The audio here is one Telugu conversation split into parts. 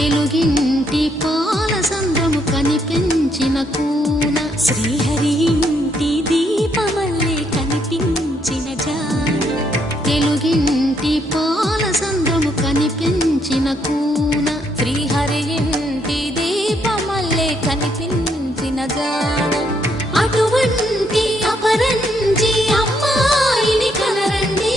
తెలుగింటి పాల సంద్రము కనిపించిన కూన శ్రీహరి ఇంటి దీపమల్లే కనిపించిన జాన తెలుగింటి పాల సంద్రము కనిపించిన కూన శ్రీహరి ఇంటి దీపమల్లే కనిపించిన జాన అటువంటి అపరంజి అమ్మాయిని కనరండి.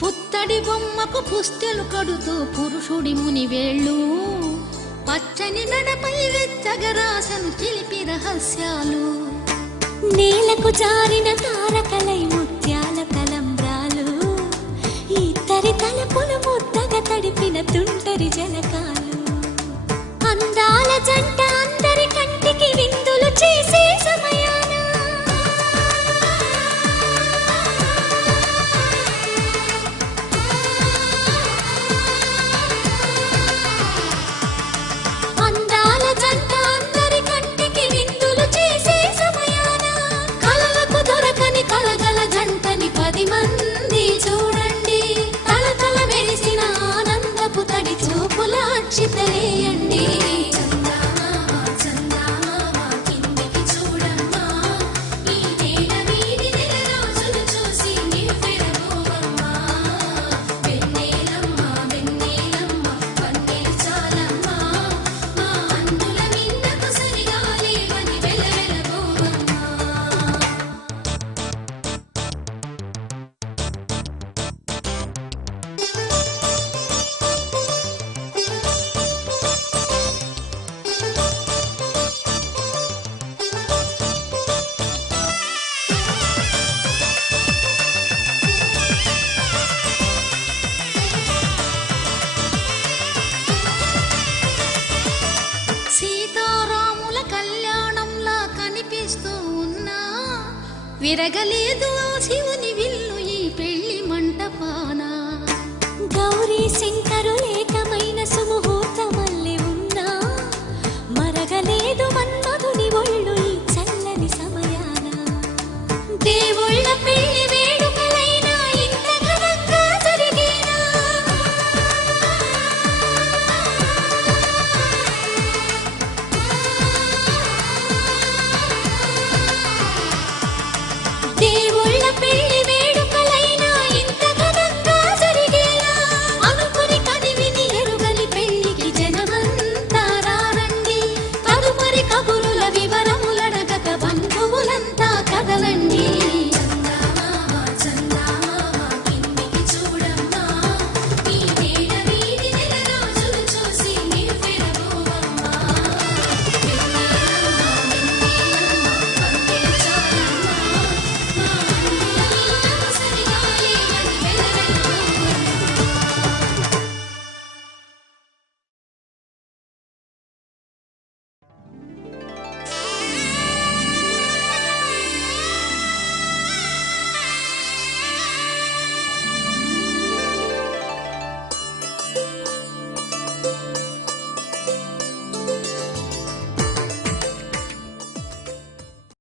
పుత్తడి బొమ్మకు పుస్తెలు కడుతూ పురుషుడి ముని వేళ్ళు పచ్చని నడపై వెచ్చగరాసను చిలిపి రహస్యాలు నేలకు జారిన తారకలై ముత్యాల తలంబ్రాలు ఇద్దరి తలపులు ముద్దగా తడిపిన తుంటరి జలకాలు అందాల జంట అందరి కంటికి విందులు చేసే సమయాన అందాల జంట అందరి కంటికి విందులు చేసే సమయాన కలలకు దొరకని కలగల జంటని 10 మంది చూడండి. తలతల మెరిసిన ఆనందపు తడి చూపుల అచ్చితలేయండి. సీతారాముల కళ్యాణంలా కనిపిస్తూ ఉన్నా విరగలేదు